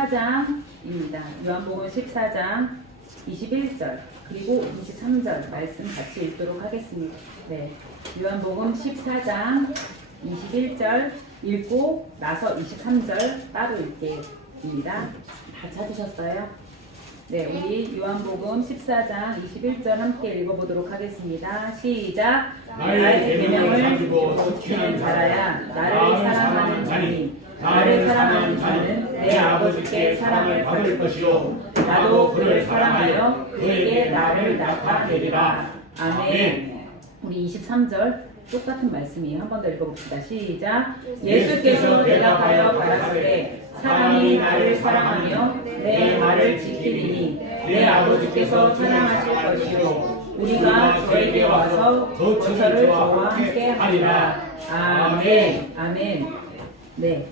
14장입니다. 요한복음 14장 21절 그리고 23절 말씀 같이 읽도록 하겠습니다. 네, 요한복음 14장 21절 읽고 나서 23절 따로 읽겠습니다. 다 찾으셨어요? 네, 우리 요한복음 14장 21절 함께 읽어보도록 하겠습니다. 시작! 나의 계명을 지키는 자라야 나를 사랑하는 자니 나를 사랑하는 자는 내 아버지께 사랑을 받을 것이요 나도 그를 사랑하여 그에게 나를 나타내리라. 아멘. 우리 23절 똑같은 말씀이에요. 한 번 더 읽어봅시다. 시작! 예수께서 대답하여 가라사대 사람이 나를 사랑하며 내 말을 지키리니 내 아버지께서 사랑하실 것이요 우리가 저에게 와서 저를 저와 함께 하리라. 아멘. 아멘. 네.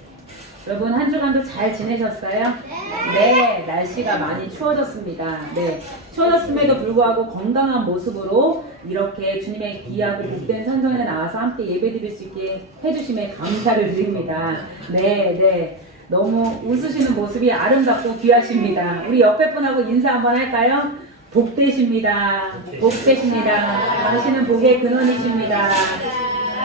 여러분 한 주간도 잘 지내셨어요? 네, 날씨가 많이 추워졌습니다. 네, 추워졌음에도 불구하고 건강한 모습으로 이렇게 주님의 귀하고 복된 선전에 나와서 함께 예배드릴 수 있게 해주심에 감사를 드립니다. 네, 네, 너무 웃으시는 모습이 아름답고 귀하십니다. 우리 옆에 분하고 인사 한번 할까요? 복되십니다. 복되십니다. 하시는 복의 근원이십니다.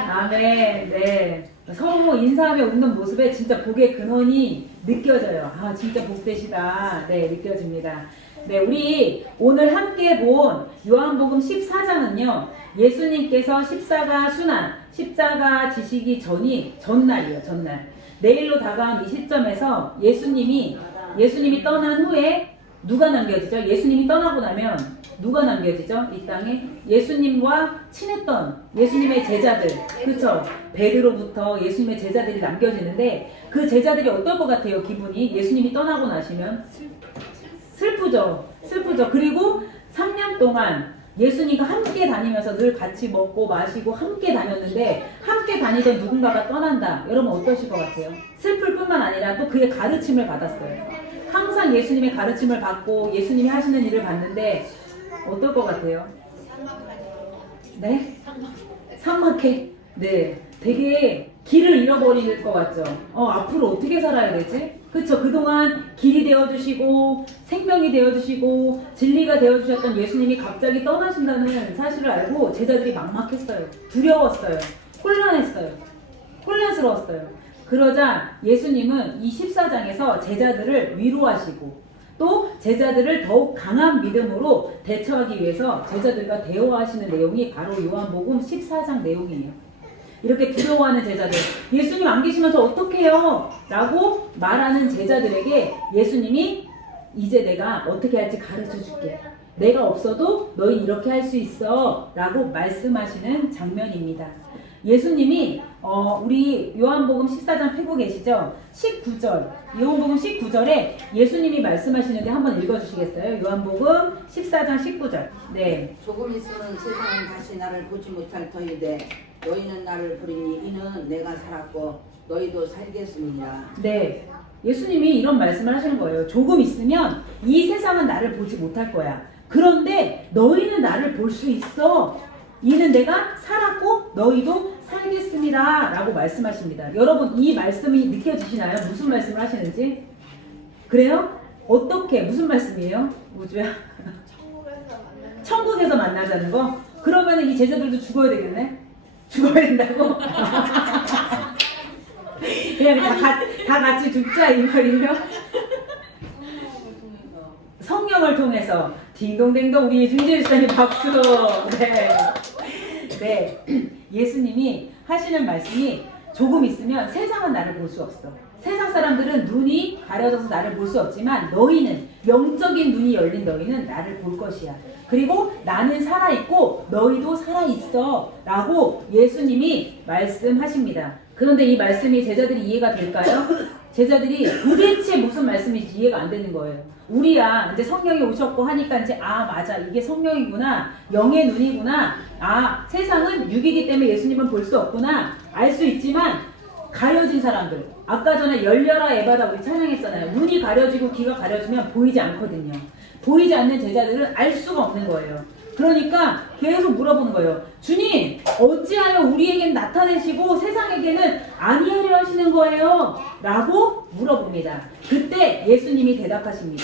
아멘. 네. 서로 인사하며 웃는 모습에 진짜 복의 근원이 느껴져요. 아, 진짜 복되시다. 네, 느껴집니다. 네, 우리 오늘 함께 본 요한복음 14장은요, 예수님께서 십자가 순환, 십자가 지시기 전날이에요, 전날. 내일로 다가온 이 시점에서 예수님이 떠난 후에 누가 남겨지죠? 예수님이 떠나고 나면 누가 남겨지죠? 이 땅에 예수님과 친했던 예수님의 제자들, 그렇죠? 베드로부터 예수님의 제자들이 남겨지는데 그 제자들이 어떨 것 같아요? 기분이 예수님이 떠나고 나시면 슬프죠. 그리고 3년 동안 예수님과 함께 다니면서 늘 같이 먹고 마시고 함께 다녔는데 함께 다니던 누군가가 떠난다. 여러분 어떠실 것 같아요? 슬플 뿐만 아니라 또 그의 가르침을 받았어요. 항상 예수님의 가르침을 받고 예수님이 하시는 일을 봤는데 어떨 것 같아요? 네? 삭막해? 네. 되게 길을 잃어버릴 것 같죠? 앞으로 어떻게 살아야 되지? 그쵸? 그동안 길이 되어주시고 생명이 되어주시고 진리가 되어주셨던 예수님이 갑자기 떠나신다는 사실을 알고 제자들이 막막했어요. 두려웠어요. 혼란스러웠어요. 그러자 예수님은 이 14장에서 제자들을 위로하시고 또 제자들을 더욱 강한 믿음으로 대처하기 위해서 제자들과 대화하시는 내용이 바로 요한복음 14장 내용이에요. 이렇게 두려워하는 제자들, 예수님 안 계시면서 어떡해요? 라고 말하는 제자들에게 예수님이 이제 내가 어떻게 할지 가르쳐 줄게. 내가 없어도 너희 이렇게 할 수 있어 라고 말씀하시는 장면입니다. 예수님이 우리 요한복음 14장 펴고 계시죠? 19절 요한복음 19절에 예수님이 말씀하시는데 한번 읽어주시겠어요? 요한복음 14장 19절. 네. 조금 있으면 세상은 다시 나를 보지 못할 터이되 너희는 나를 부르니 이는 내가 살았고 너희도 살겠습니다. 네. 예수님이 이런 말씀을 하시는 거예요. 조금 있으면 이 세상은 나를 보지 못할 거야. 그런데 너희는 나를 볼 수 있어. 이는 내가 살았고 너희도 살겠습니다. 라고 말씀하십니다. 여러분 이 말씀이 느껴지시나요? 무슨 말씀을 하시는지? 그래요? 어떻게? 무슨 말씀이에요? 우주야? 천국에서 만나자는 거? 그러면 이 제자들도 죽어야 되겠네? 죽어야 된다고? 그냥 다 같이 죽자 이 말이에요? 성령을 통해서 딩동댕동 우리 준지일사님 박수. 네. 예수님이 하시는 말씀이 조금 있으면 세상은 나를 볼 수 없어. 세상 사람들은 눈이 가려져서 나를 볼 수 없지만 너희는 영적인 눈이 열린 너희는 나를 볼 것이야. 그리고 나는 살아있고 너희도 살아있어 라고 예수님이 말씀하십니다. 그런데 이 말씀이 제자들이 이해가 될까요? 제자들이 도대체 무슨 말씀인지 이해가 안 되는 거예요. 우리야 이제 성령이 오셨고 하니까 이제 맞아 이게 성령이구나 영의 눈이구나 세상은 육이기 때문에 예수님은 볼 수 없구나 알 수 있지만 가려진 사람들 아까 전에 열려라 에바다 우리 찬양했잖아요. 눈이 가려지고 귀가 가려지면 보이지 않거든요. 보이지 않는 제자들은 알 수가 없는 거예요. 그러니까 계속 물어보는 거예요. 주님, 어찌하여 우리에게는 나타내시고 세상에게는 아니하려 하시는 거예요? 라고 물어봅니다. 그때 예수님이 대답하십니다.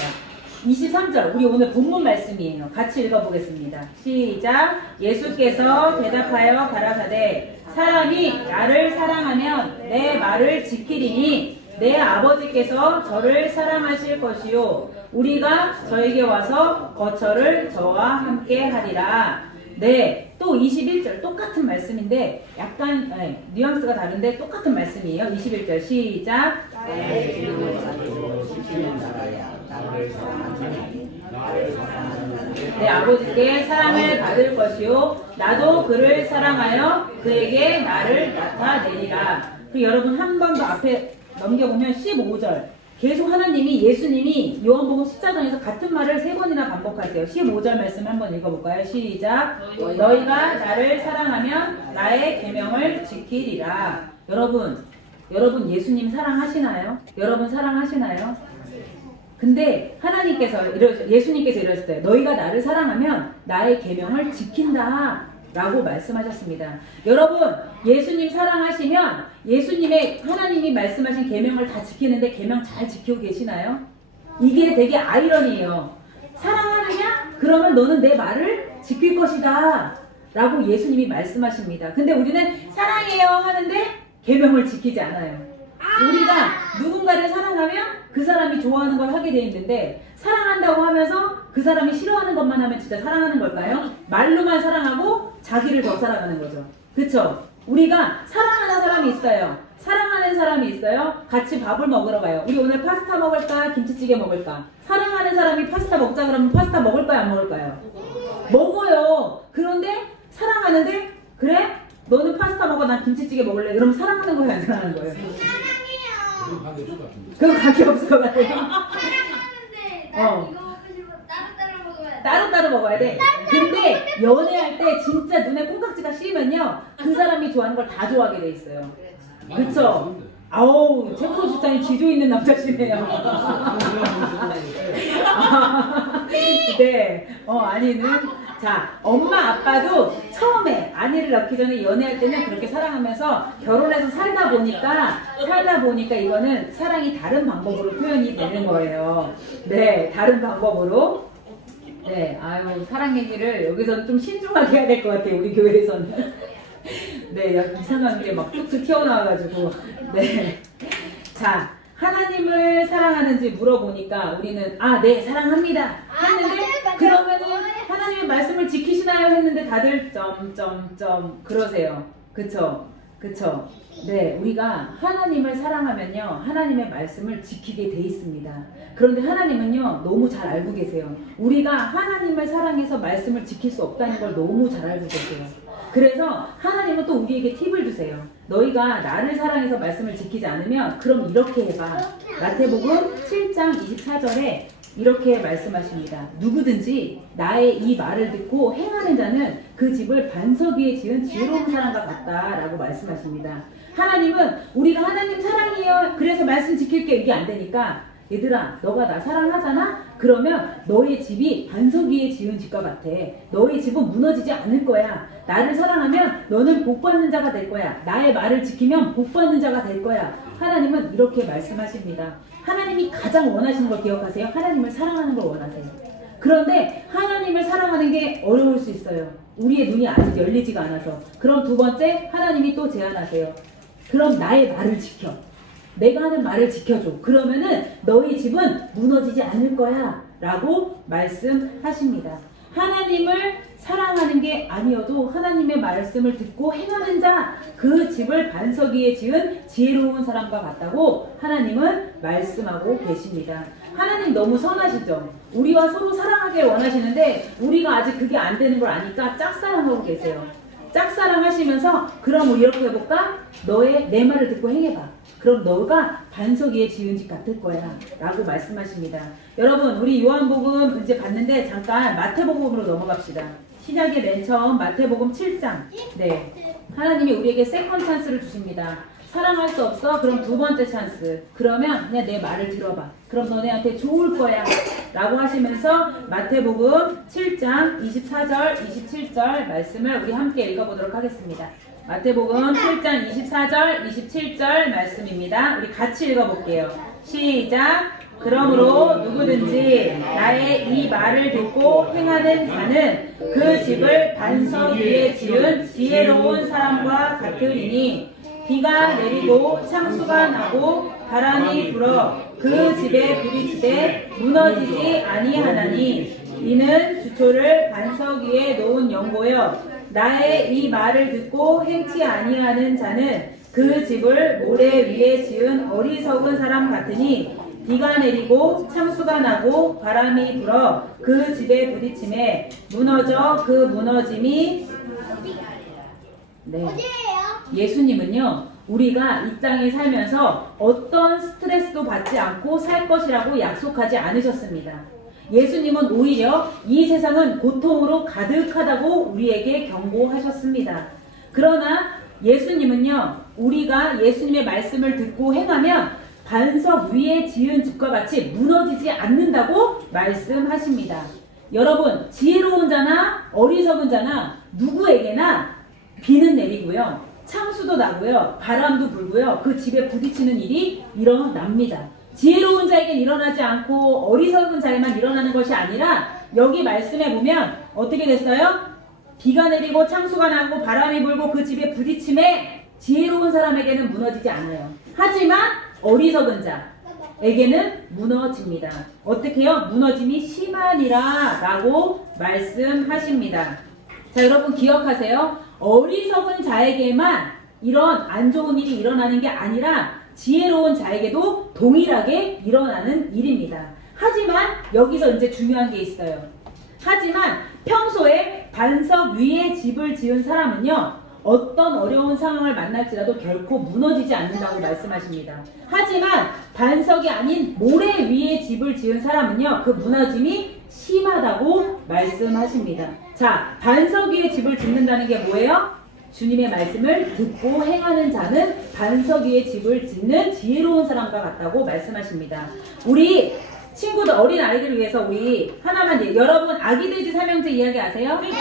23절, 우리 오늘 본문 말씀이에요. 같이 읽어보겠습니다. 시작. 예수께서 대답하여 가라사대 사람이 나를 사랑하면 내 말을 지키리니 내 아버지께서 저를 사랑하실 것이요 우리가 저에게 와서 거처를 저와 함께 하리라. 네, 또 21절 똑같은 말씀인데 약간 뉘앙스가 다른데 똑같은 말씀이에요. 21절 시작. 나의 이름을 가지고 지키는 자라야 나를 사랑하니 내 아버지께 사랑을 받을 것이요 나도 그를 사랑하여 그에게 나를 나타내리라. 그 여러분 한 번 더 앞에 넘겨보면 15절 계속 하나님이 예수님이 요한복음 14장에서 같은 말을 3번이나 반복하세요. 15절 말씀 한번 읽어볼까요? 시작. 너희가 나를 사랑하면 나의 계명을 지키리라. 여러분 예수님 사랑하시나요? 여러분 사랑하시나요? 근데 예수님께서 이러셨어요. 너희가 나를 사랑하면 나의 계명을 지킨다 라고 말씀하셨습니다. 여러분 예수님 사랑하시면 예수님의 하나님이 말씀하신 계명을 다 지키는데 계명 잘 지키고 계시나요? 이게 되게 아이러니예요. 사랑하느냐? 그러면 너는 내 말을 지킬 것이다 라고 예수님이 말씀하십니다. 근데 우리는 사랑해요 하는데 계명을 지키지 않아요. 우리가 누군가를 사랑하면 그 사람이 좋아하는 걸 하게 돼 있는데 사랑한다고 하면서 그 사람이 싫어하는 것만 하면 진짜 사랑하는 걸까요? 말로만 사랑하고 자기를 더 사랑하는 거죠. 그쵸? 우리가 사랑하는 사람이 있어요. 사랑하는 사람이 있어요. 같이 밥을 먹으러 가요. 우리 오늘 파스타 먹을까? 김치찌개 먹을까? 사랑하는 사람이 파스타 먹자 그러면 파스타 먹을까요? 안 먹을까요? 먹어요. 그런데 사랑하는데 그래? 너는 파스타 먹어 난 김치찌개 먹을래. 그럼 사랑하는 거예요? 안 사랑하는 거예요? 그럼 관계 없을 것 같아요. 따로따로 먹어야 돼. 근데 연애할 때 진짜 눈에 콩깍지가 씌면요 그 사람이 좋아하는 걸 다 좋아하게 돼 있어요. 그쵸? 아우 최고 주장이 지조 있는 남자시네요. 네, 아니는 자 엄마 아빠도 처음에 아내를 낳기 전에 연애할 때는 그렇게 사랑하면서 결혼해서 살다 보니까 이거는 사랑이 다른 방법으로 표현이 되는 거예요. 네, 다른 방법으로. 네, 아유 사랑 얘기를 여기서는 좀 신중하게 해야 될 것 같아요. 우리 교회에서는. 네, 이상한 게 막 뚝뚝 튀어나와가지고. 네, 자 하나님을 사랑하는지 물어보니까 우리는 네 사랑합니다 했는데 그러면은 하나님의 말씀을 지키시나요 했는데 다들 점점점 그러세요. 그쵸? 네, 우리가 하나님을 사랑하면요 하나님의 말씀을 지키게 돼 있습니다. 그런데 하나님은요 너무 잘 알고 계세요. 우리가 하나님을 사랑해서 말씀을 지킬 수 없다는 걸 너무 잘 알고 계세요. 그래서 하나님은 또 우리에게 팁을 주세요. 너희가 나를 사랑해서 말씀을 지키지 않으면 그럼 이렇게 해봐. 마태복음 7장 24절에 이렇게 말씀하십니다. 누구든지 나의 이 말을 듣고 행하는 자는 그 집을 반석 위에 지은 지혜로운 사람과 같다 라고 말씀하십니다. 하나님은 우리가 하나님 사랑해요 그래서 말씀 지킬게 이게 안 되니까 얘들아 너가 나 사랑하잖아? 그러면 너의 집이 반석 위에 지은 집과 같아. 너의 집은 무너지지 않을 거야. 나를 사랑하면 너는 복받는 자가 될 거야. 나의 말을 지키면 복받는 자가 될 거야. 하나님은 이렇게 말씀하십니다. 하나님이 가장 원하시는 걸 기억하세요. 하나님을 사랑하는 걸 원하세요. 그런데 하나님을 사랑하는 게 어려울 수 있어요. 우리의 눈이 아직 열리지가 않아서. 그럼 두 번째 하나님이 또 제안하세요. 그럼 나의 말을 지켜. 내가 하는 말을 지켜줘. 그러면은 너희 집은 무너지지 않을 거야 라고 말씀하십니다. 하나님을 사랑하는 게 아니어도 하나님의 말씀을 듣고 행하는 자 그 집을 반석 위에 지은 지혜로운 사람과 같다고 하나님은 말씀하고 계십니다. 하나님 너무 선하시죠? 우리와 서로 사랑하길 원하시는데 우리가 아직 그게 안 되는 걸 아니까 짝사랑하고 계세요. 짝사랑하시면서 그럼 우리 이렇게 해볼까? 내 말을 듣고 행해봐. 그럼 너가 반석 위에 지은 집 같을 거야 라고 말씀하십니다. 여러분 우리 요한복음 이제 봤는데 잠깐 마태복음으로 넘어갑시다. 신약의 맨 처음 마태복음 7장. 네, 하나님이 우리에게 세컨 찬스를 주십니다. 사랑할 수 없어? 그럼 두 번째 찬스. 그러면 그냥 내 말을 들어봐. 그럼 너네한테 좋을 거야 라고 하시면서 마태복음 7장 24절 27절 말씀을 우리 함께 읽어보도록 하겠습니다. 마태복음 7장 24절 27절 말씀입니다. 우리 같이 읽어볼게요. 시작. 그러므로 누구든지 나의 이 말을 듣고 행하는 자는 그 집을 반석 위에 지은 지혜로운 사람과 같으리니 비가 내리고 창수가 나고 바람이 불어 그 집에 부딪히되 무너지지 아니하나니 이는 주초를 반석 위에 놓은 연고여 나의 이 말을 듣고 행치 아니하는 자는 그 집을 모래 위에 지은 어리석은 사람 같으니 비가 내리고 창수가 나고 바람이 불어 그 집에 부딪힘에 무너져 그 무너짐이 네. 예수님은요 우리가 이 땅에 살면서 어떤 스트레스도 받지 않고 살 것이라고 약속하지 않으셨습니다. 예수님은 오히려 이 세상은 고통으로 가득하다고 우리에게 경고하셨습니다. 그러나 예수님은요 우리가 예수님의 말씀을 듣고 행하면 반석 위에 지은 집과 같이 무너지지 않는다고 말씀하십니다. 여러분 지혜로운 자나 어리석은 자나 누구에게나 비는 내리고요 창수도 나고요 바람도 불고요 그 집에 부딪히는 일이 일어납니다. 지혜로운 자에겐 일어나지 않고 어리석은 자에만 일어나는 것이 아니라 여기 말씀에 보면 어떻게 됐어요? 비가 내리고 창수가 나고 바람이 불고 그 집에 부딪힘에 지혜로운 사람에게는 무너지지 않아요. 하지만 어리석은 자에게는 무너집니다. 어떻게 해요? 무너짐이 심하니라 라고 말씀하십니다. 자 여러분 기억하세요. 어리석은 자에게만 이런 안 좋은 일이 일어나는 게 아니라 지혜로운 자에게도 동일하게 일어나는 일입니다. 하지만 여기서 이제 중요한 게 있어요. 하지만 평소에 반석 위에 집을 지은 사람은요 어떤 어려운 상황을 만날지라도 결코 무너지지 않는다고 말씀하십니다. 하지만 반석이 아닌 모래 위에 집을 지은 사람은요 그 무너짐이 심하다고 말씀하십니다. 자, 반석 위에 집을 짓는다는 게 뭐예요? 주님의 말씀을 듣고 행하는 자는 반석 위에 집을 짓는 지혜로운 사람과 같다고 말씀하십니다. 우리 친구들 어린 아이들을 위해서 우리 하나만 여러분 아기 돼지 삼형제 이야기 아세요? 네.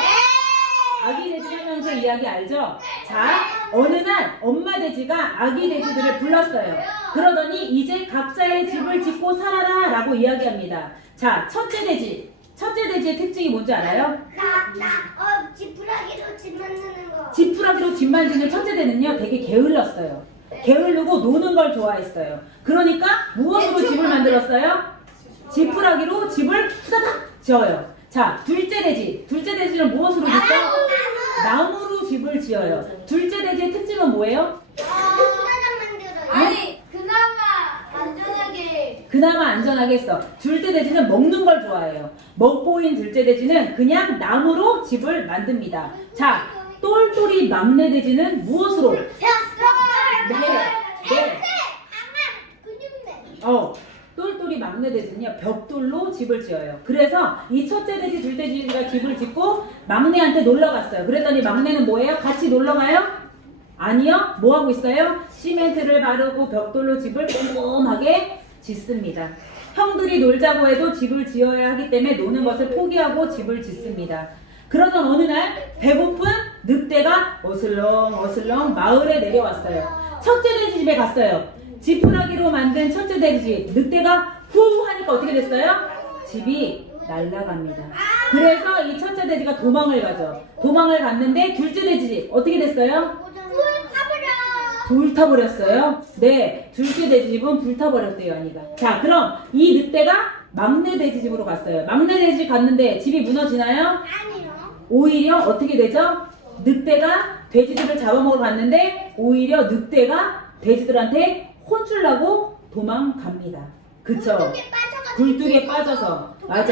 아기 돼지 삼형제 이야기 알죠? 자, 어느 날 엄마 돼지가 아기 돼지들을 불렀어요. 그러더니 이제 각자의 집을 짓고 살아라 라고 이야기합니다. 자, 첫째 돼지의 특징이 뭔지 알아요? 지푸라기로 집 만드는 거. 지푸라기로 집 만드는 첫째 돼지는요 되게 게을렀어요. 게으르고 노는 걸 좋아했어요. 그러니까 무엇으로 집을 만들었어요? 지푸라기로 집을 후다닥 지어요. 자, 둘째 돼지는 무엇으로 짓죠? 나무로 집을 지어요. 둘째 돼지의 특징은 뭐예요? 아니, 그나마 안전하게 했어. 둘째 돼지는 먹는 걸 좋아해요. 먹보인 둘째 돼지는 그냥 나무로 집을 만듭니다. 자, 똘똘이 막내 돼지는 무엇으로? 똘똘이 막내 돼지는요 벽돌로 집을 지어요. 그래서 이 첫째 돼지 둘째 돼지가 집을 짓고 막내한테 놀러 갔어요. 그랬더니 막내는 뭐예요? 같이 놀러 가요? 아니요. 뭐 하고 있어요? 시멘트를 바르고 벽돌로 집을 꼼꼼하게 짓습니다. 형들이 놀자고 해도 집을 지어야 하기 때문에 노는 것을 포기하고 집을 짓습니다. 그러던 어느 날 배고픈 늑대가 어슬렁 마을에 내려왔어요. 첫째 돼지 집에 갔어요. 지푸라기로 만든 첫째 돼지 늑대가 후 하니까 어떻게 됐어요? 집이 날아갑니다. 그래서 이 첫째 돼지가 도망을 가죠. 도망을 갔는데 둘째 돼지 어떻게 됐어요? 불타버렸어요? 네, 둘째 돼지 집은 불타버렸대요, 아니가. 자, 그럼 이 늑대가 막내 돼지 집으로 갔어요. 막내 돼지 집 갔는데 집이 무너지나요? 아니요. 오히려 어떻게 되죠? 늑대가 돼지들을 잡아먹으러 갔는데 오히려 늑대가 돼지들한테 혼쭐나고 도망갑니다. 그쵸? 굴뚝에 빠져서. 맞아요.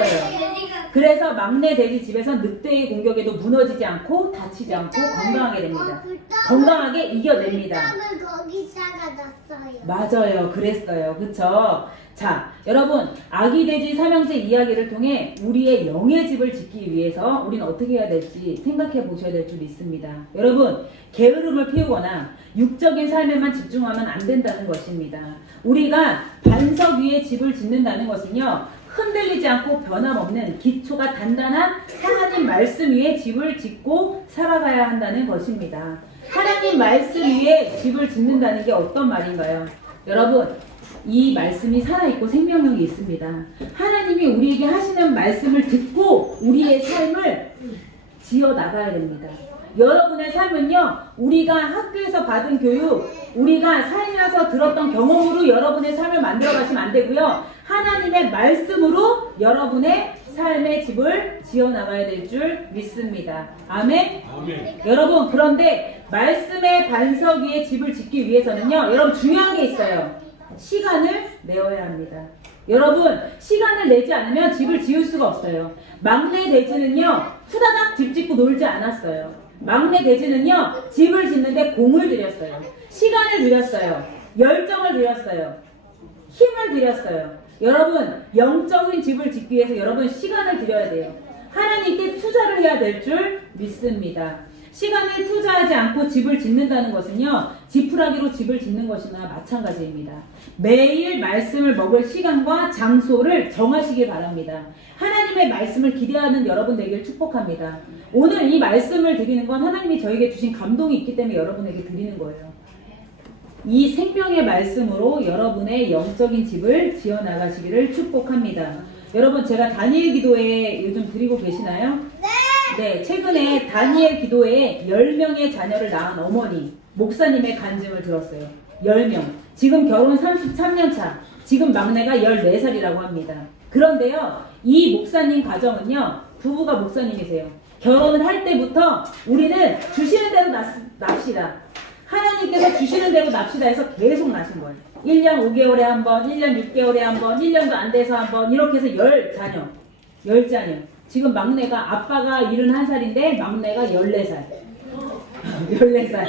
그래서 막내 돼지 집에서 늑대의 공격에도 무너지지 않고 다치지 않고 건강하게 됩니다. 건강하게 이겨냅니다. 거기다가 놨어요. 맞아요. 그랬어요. 그쵸? 자, 여러분, 아기 돼지 삼형제 이야기를 통해 우리의 영의 집을 짓기 위해서 우리는 어떻게 해야 될지 생각해 보셔야 될 줄 믿습니다. 여러분, 게으름을 피우거나 육적인 삶에만 집중하면 안 된다는 것입니다. 우리가 반석 위에 집을 짓는다는 것은요, 흔들리지 않고 변함없는 기초가 단단한 하나님 말씀 위에 집을 짓고 살아가야 한다는 것입니다. 하나님 말씀 위에 집을 짓는다는 게 어떤 말인가요? 여러분, 이 말씀이 살아있고 생명력이 있습니다. 하나님이 우리에게 하시는 말씀을 듣고 우리의 삶을 지어 나가야 됩니다. 여러분의 삶은요, 우리가 학교에서 받은 교육, 우리가 살면서 들었던 경험으로 여러분의 삶을 만들어 가시면 안 되고요. 하나님의 말씀으로 여러분의 삶의 집을 지어 나가야 될 줄 믿습니다. 아멘? 아멘. 여러분, 그런데 말씀의 반석 위에 집을 짓기 위해서는요, 여러분 중요한 게 있어요. 시간을 내어야 합니다. 여러분, 시간을 내지 않으면 집을 지을 수가 없어요. 막내 돼지는요, 후다닥 집 짓고 놀지 않았어요. 막내 돼지는요, 집을 짓는데 공을 들였어요. 시간을 들였어요. 열정을 들였어요. 힘을 들였어요. 여러분, 영적인 집을 짓기 위해서 여러분 시간을 들여야 돼요. 하나님께 투자를 해야 될 줄 믿습니다. 시간을 투자하지 않고 집을 짓는다는 것은요, 지푸라기로 집을 짓는 것이나 마찬가지입니다. 매일 말씀을 먹을 시간과 장소를 정하시길 바랍니다. 하나님의 말씀을 기대하는 여러분 되길 축복합니다. 오늘 이 말씀을 드리는 건 하나님이 저에게 주신 감동이 있기 때문에 여러분에게 드리는 거예요. 이 생명의 말씀으로 여러분의 영적인 집을 지어 나가시기를 축복합니다. 여러분, 제가 다니엘 기도회 요즘 드리고 계시나요? 네, 최근에 다니엘 기도회에 10명의 자녀를 낳은 어머니, 목사님의 간증을 들었어요. 10명. 지금 결혼 33년 차. 지금 막내가 14살이라고 합니다. 그런데요, 이 목사님 가정은요, 부부가 목사님이세요. 결혼을 할 때부터 우리는 주시는 대로 납시다. 하나님께서 주시는 대로 납시다 해서 계속 나신 거예요. 1년 5개월에 한 번, 1년 6개월에 한 번, 1년도 안 돼서 한 번, 이렇게 해서 10자녀. 10자녀. 지금 막내가, 아빠가 71살인데 막내가 14살. 14살.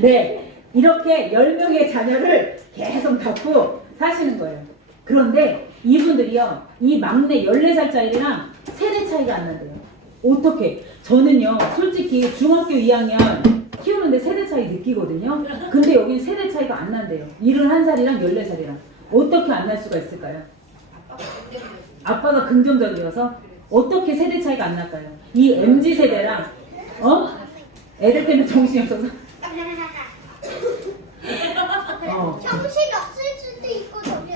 네. 이렇게 10명의 자녀를 계속 갖고 사시는 거예요. 그런데 이분들이요, 이 막내 14살짜리랑 세대 차이가 안 난대요. 어떻게? 저는요, 솔직히 중학교 2학년 키우는데 세대 차이 느끼거든요. 근데 여긴 세대 차이가 안 난대요. 71살이랑 14살이랑. 어떻게 안 날 수가 있을까요? 아빠가 긍정적이어서? 어떻게 세대 차이가 안 날까요? 이 MZ세대랑, 애들 때문에 정신이 없어서? 정신 없을 수도 있고 저기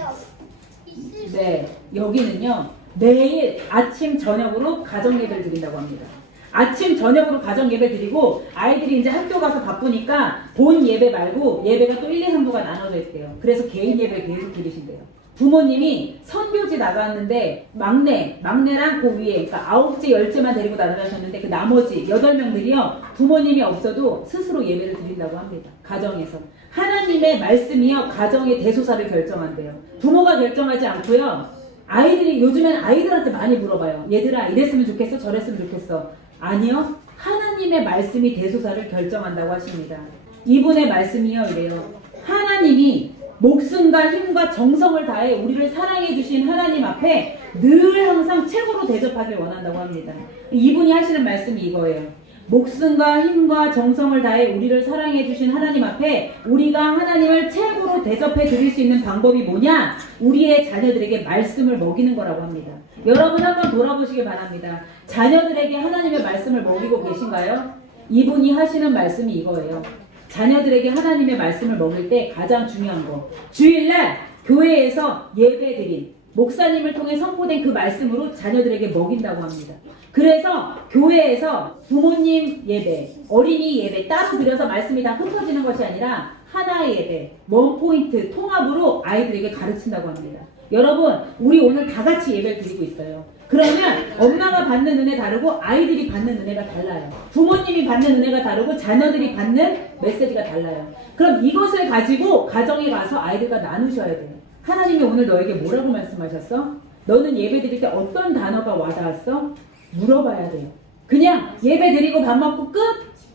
있을 수도 네, 여기는요, 매일 아침, 저녁으로 가정예배를 드린다고 합니다. 아침, 저녁으로 가정예배 드리고, 아이들이 이제 학교 가서 바쁘니까 본 예배 말고 예배가 또 1, 2, 3부가 나눠져 있대요. 그래서 개인 예배 계속 드리신대요. 부모님이 선교지 나갔는데 막내랑 그 위에, 그러니까 9째, 10째만 데리고 나가셨는데 그 나머지 8명들이요, 부모님이 없어도 스스로 예배를 드린다고 합니다. 가정에서. 하나님의 말씀이요, 가정의 대소사를 결정한대요. 부모가 결정하지 않고요, 아이들이, 요즘엔 아이들한테 많이 물어봐요. 얘들아, 이랬으면 좋겠어? 저랬으면 좋겠어? 아니요. 하나님의 말씀이 대소사를 결정한다고 하십니다. 이분의 말씀이요, 이래요. 하나님이 목숨과 힘과 정성을 다해 우리를 사랑해 주신 하나님 앞에 늘 항상 최고로 대접하길 원한다고 합니다. 이분이 하시는 말씀이 이거예요. 목숨과 힘과 정성을 다해 우리를 사랑해 주신 하나님 앞에 우리가 하나님을 최고로 대접해 드릴 수 있는 방법이 뭐냐? 우리의 자녀들에게 말씀을 먹이는 거라고 합니다. 여러분 한번 돌아보시기 바랍니다. 자녀들에게 하나님의 말씀을 먹이고 계신가요? 이분이 하시는 말씀이 이거예요. 자녀들에게 하나님의 말씀을 먹일 때 가장 중요한 거, 주일날 교회에서 예배드린 목사님을 통해 선포된 그 말씀으로 자녀들에게 먹인다고 합니다. 그래서 교회에서 부모님 예배, 어린이 예배 따로 드려서 말씀이 다 흩어지는 것이 아니라 하나의 예배, 원포인트 통합으로 아이들에게 가르친다고 합니다. 여러분, 우리 오늘 다 같이 예배를 드리고 있어요. 그러면 엄마가 받는 은혜 다르고 아이들이 받는 은혜가 달라요. 부모님이 받는 은혜가 다르고 자녀들이 받는 메시지가 달라요. 그럼 이것을 가지고 가정에 가서 아이들과 나누셔야 돼요. 하나님이 오늘 너에게 뭐라고 말씀하셨어? 너는 예배 드릴 때 어떤 단어가 와닿았어? 물어봐야 돼요. 그냥 예배 드리고 밥 먹고 끝?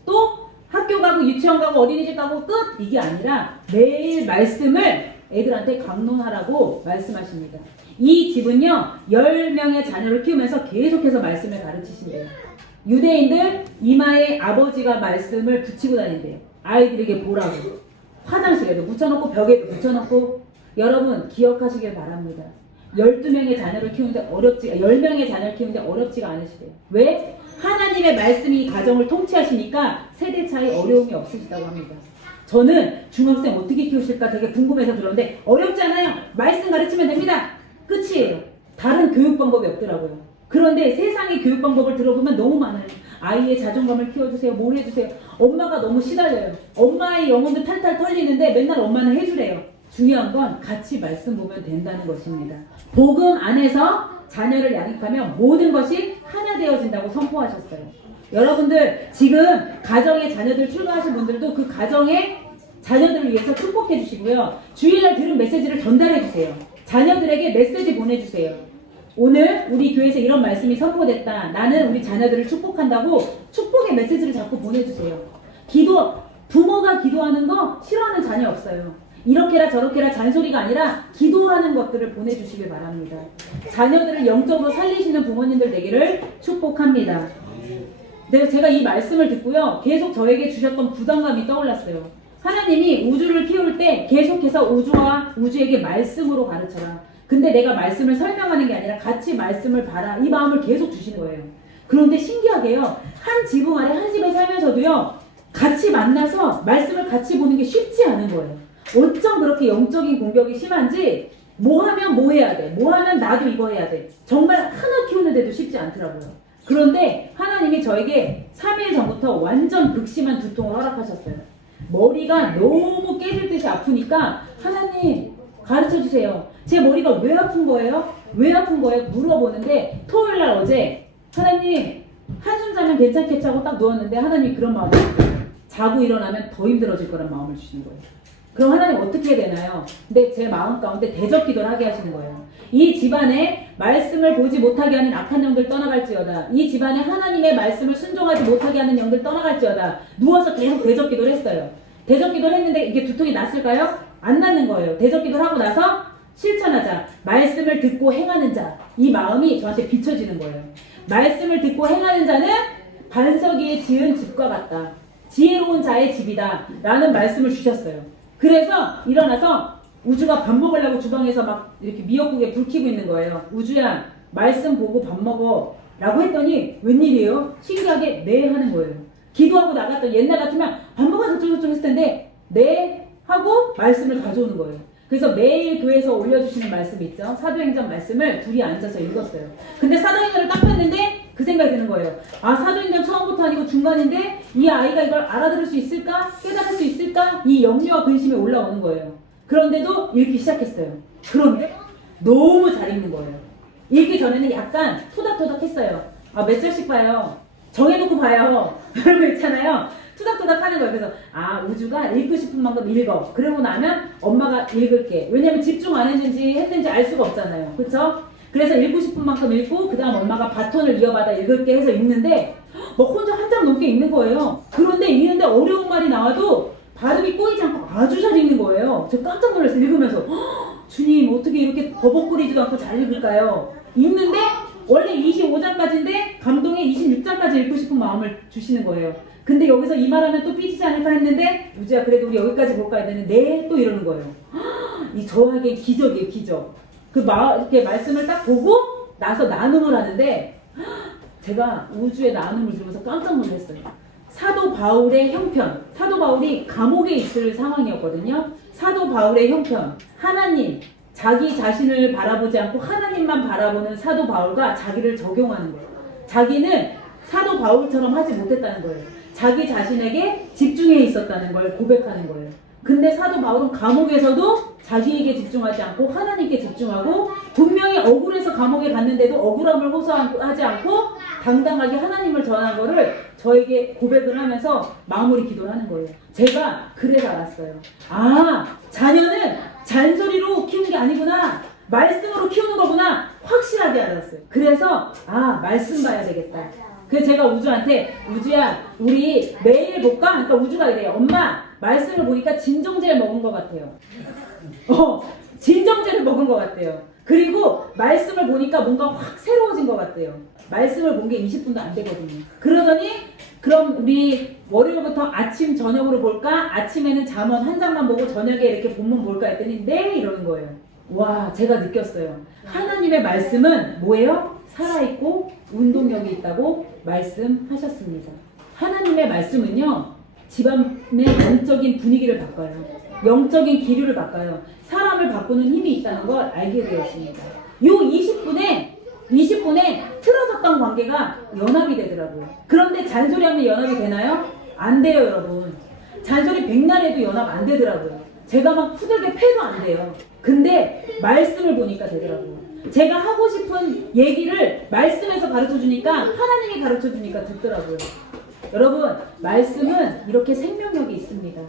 또 학교 가고 유치원 가고 어린이집 가고 끝? 이게 아니라 매일 말씀을 애들한테 강론하라고 말씀하십니다. 이 집은요 10명의 자녀를 키우면서 계속해서 말씀을 가르치신대요. 유대인들 이마에 아버지가 말씀을 붙이고 다닌대요. 아이들에게 보라고. 화장실에도 붙여놓고 벽에도 붙여놓고. 여러분 기억하시길 바랍니다. 12명의 자녀를 키우는데 10명의 자녀를 키우는데 어렵지가 않으시대요. 왜? 하나님의 말씀이 가정을 통치하시니까 세대 차이 어려움이 없으시다고 합니다. 저는 중학생 어떻게 키우실까 되게 궁금해서 그러는데 어렵지 않아요. 말씀 가르치면 됩니다. 끝이에요. 다른 교육 방법이 없더라고요. 그런데 세상의 교육 방법을 들어보면 너무 많아요. 아이의 자존감을 키워주세요. 뭘 해주세요. 엄마가 너무 시달려요. 엄마의 영혼도 탈탈 털리는데 맨날 엄마는 해주래요. 중요한 건 같이 말씀 보면 된다는 것입니다. 복음 안에서 자녀를 양육하면 모든 것이 하나 되어진다고 선포하셨어요. 여러분들 지금 가정에 자녀들 출가하신 분들도 그 가정의 자녀들을 위해서 축복해 주시고요. 주일날 들은 메시지를 전달해 주세요. 자녀들에게 메시지 보내주세요. 오늘 우리 교회에서 이런 말씀이 선포됐다. 나는 우리 자녀들을 축복한다고 축복의 메시지를 자꾸 보내주세요. 부모가 기도하는 거 싫어하는 자녀 없어요. 이렇게라 저렇게라 잔소리가 아니라 기도하는 것들을 보내주시길 바랍니다. 자녀들을 영적으로 살리시는 부모님들 되기를 축복합니다. 네, 제가 이 말씀을 듣고요. 계속 저에게 주셨던 부담감이 떠올랐어요. 하나님이 우주를 키울 때 계속해서 우주에게 말씀으로 가르쳐라. 근데 내가 말씀을 설명하는 게 아니라 같이 말씀을 봐라. 이 마음을 계속 주신 거예요. 그런데 신기하게요. 한 지붕 아래 한 집에 살면서도요. 같이 만나서 말씀을 같이 보는 게 쉽지 않은 거예요. 어쩜 그렇게 영적인 공격이 심한지 뭐 하면 뭐 해야 돼. 뭐 하면 나도 이거 해야 돼. 정말 하나 키우는데도 쉽지 않더라고요. 그런데 하나님이 저에게 3일 전부터 완전 극심한 두통을 허락하셨어요. 머리가 너무 깨질 듯이 아프니까 하나님 가르쳐주세요. 제 머리가 왜 아픈 거예요? 왜 아픈 거예요? 물어보는데 토요일날 어제 하나님 한숨 자면 괜찮겠지 하고 딱 누웠는데 하나님이 그런 마음을 주세요. 자고 일어나면 더 힘들어질 거란 마음을 주시는 거예요. 그럼 하나님 어떻게 해야 되나요? 근데 제 마음 가운데 대적 기도를 하게 하시는 거예요. 이 집안에 말씀을 보지 못하게 하는 악한 영들 떠나갈지어다. 이 집안에 하나님의 말씀을 순종하지 못하게 하는 영들 떠나갈지어다. 누워서 계속 대적 기도를 했어요. 대적 기도를 했는데 이게 두통이 났을까요? 안 낫는 거예요. 대적 기도를 하고 나서 실천하자. 말씀을 듣고 행하는 자. 이 마음이 저한테 비춰지는 거예요. 말씀을 듣고 행하는 자는 반석 위에 지은 집과 같다. 지혜로운 자의 집이다. 라는 말씀을 주셨어요. 그래서 일어나서 우주가 밥 먹으려고 주방에서 막 이렇게 미역국에 불 켜고 있는 거예요. 우주야 말씀 보고 밥 먹어 라고 했더니 웬일이에요? 신기하게 네 하는 거예요. 기도하고 나갔더니 옛날 같으면 밥 먹어 저쩌고 했을 텐데 네 하고 말씀을 가져오는 거예요. 그래서 매일 교회에서 올려주시는 말씀 있죠. 사도행전 말씀을 둘이 앉아서 읽었어요. 근데 사도행전을 딱 폈는데 그 생각이 드는 거예요. 아, 사도행전 처음부터 아니고 중간인데 이 아이가 이걸 알아들을 수 있을까? 깨달을 수 있을까? 이 염려와 근심이 올라오는 거예요. 그런데도 읽기 시작했어요. 그런데 너무 잘 읽는 거예요. 읽기 전에는 약간 토닥토닥 했어요. 아, 몇 절씩 봐요. 정해놓고 봐요. 그런 거 있잖아요. 투닥투닥 하는 거예요. 그래서 아, 우주가 읽고 싶은 만큼 읽어. 그러고 나면 엄마가 읽을게. 왜냐면 집중 안 했는지 알 수가 없잖아요. 그쵸? 그래서 읽고 싶은 만큼 읽고 그 다음 엄마가 바톤을 이어받아 읽을게 해서 읽는데 막 혼자 한 장 넘게 읽는 거예요. 그런데 읽는데 어려운 말이 나와도 발음이 꼬이지 않고 아주 잘 읽는 거예요. 저 깜짝 놀라서 읽으면서 주님 어떻게 이렇게 버벅거리지도 않고 잘 읽을까요? 읽는데 원래 25장까지인데 감동에 26장까지 읽고 싶은 마음을 주시는 거예요. 근데 여기서 이 말하면 또 삐지지 않을까 했는데 우주야 그래도 우리 여기까지 볼까 했더니 네 또 이러는 거예요. 이 저에게 기적이에요. 기적. 이렇게 말씀을 딱 보고 나서 나눔을 하는데 제가 우주의 나눔을 들으면서 깜짝 놀랐어요. 사도 바울의 형편. 사도 바울이 감옥에 있을 상황이었거든요. 사도 바울의 형편. 하나님, 자기 자신을 바라보지 않고 하나님만 바라보는 사도 바울과 자기를 적용하는 거예요. 자기는 사도 바울처럼 하지 못했다는 거예요. 자기 자신에게 집중해 있었다는 걸 고백하는 거예요. 근데 사도 바울은 감옥에서도 자기에게 집중하지 않고 하나님께 집중하고 분명히 억울해서 감옥에 갔는데도 억울함을 호소하지 않고 당당하게 하나님을 전하는 거를 저에게 고백을 하면서 마무리 기도를 하는 거예요. 제가 그래서 알았어요. 아, 자녀는 잔소리로 키우는 게 아니구나. 말씀으로 키우는 거구나 확실하게 알았어요. 그래서 말씀 봐야 되겠다. 그래서 제가 우주한테 우주야 우리 매일 볼까? 그러니까 우주가 이래요. 엄마 말씀을 보니까 진정제를 먹은 것 같아요. 진정제를 먹은 것 같아요. 그리고 말씀을 보니까 뭔가 확 새로워진 것 같아요. 말씀을 본 게 20분도 안 되거든요. 그러더니 그럼 우리 월요일부터 아침 저녁으로 볼까? 아침에는 잠언 한 장만 보고 저녁에 이렇게 본문 볼까 했더니 네 이러는 거예요. 와 제가 느꼈어요. 하나님의 말씀은 뭐예요? 살아있고 운동력이 있다고 말씀하셨습니다. 하나님의 말씀은요 집안의 영적인 분위기를 바꿔요. 영적인 기류를 바꿔요. 사람을 바꾸는 힘이 있다는 걸 알게 되었습니다. 요 20분에 틀어졌던 관계가 연합이 되더라고요. 그런데 잔소리하면 연합이 되나요? 안 돼요 여러분. 잔소리 백날 해도 연합 안 되더라고요. 제가 막 후들게 패도 안 돼요. 근데 말씀을 보니까 되더라고요. 제가 하고 싶은 얘기를 말씀에서 가르쳐주니까 하나님이 가르쳐주니까 듣더라고요. 여러분 말씀은 이렇게 생명력이 있습니다.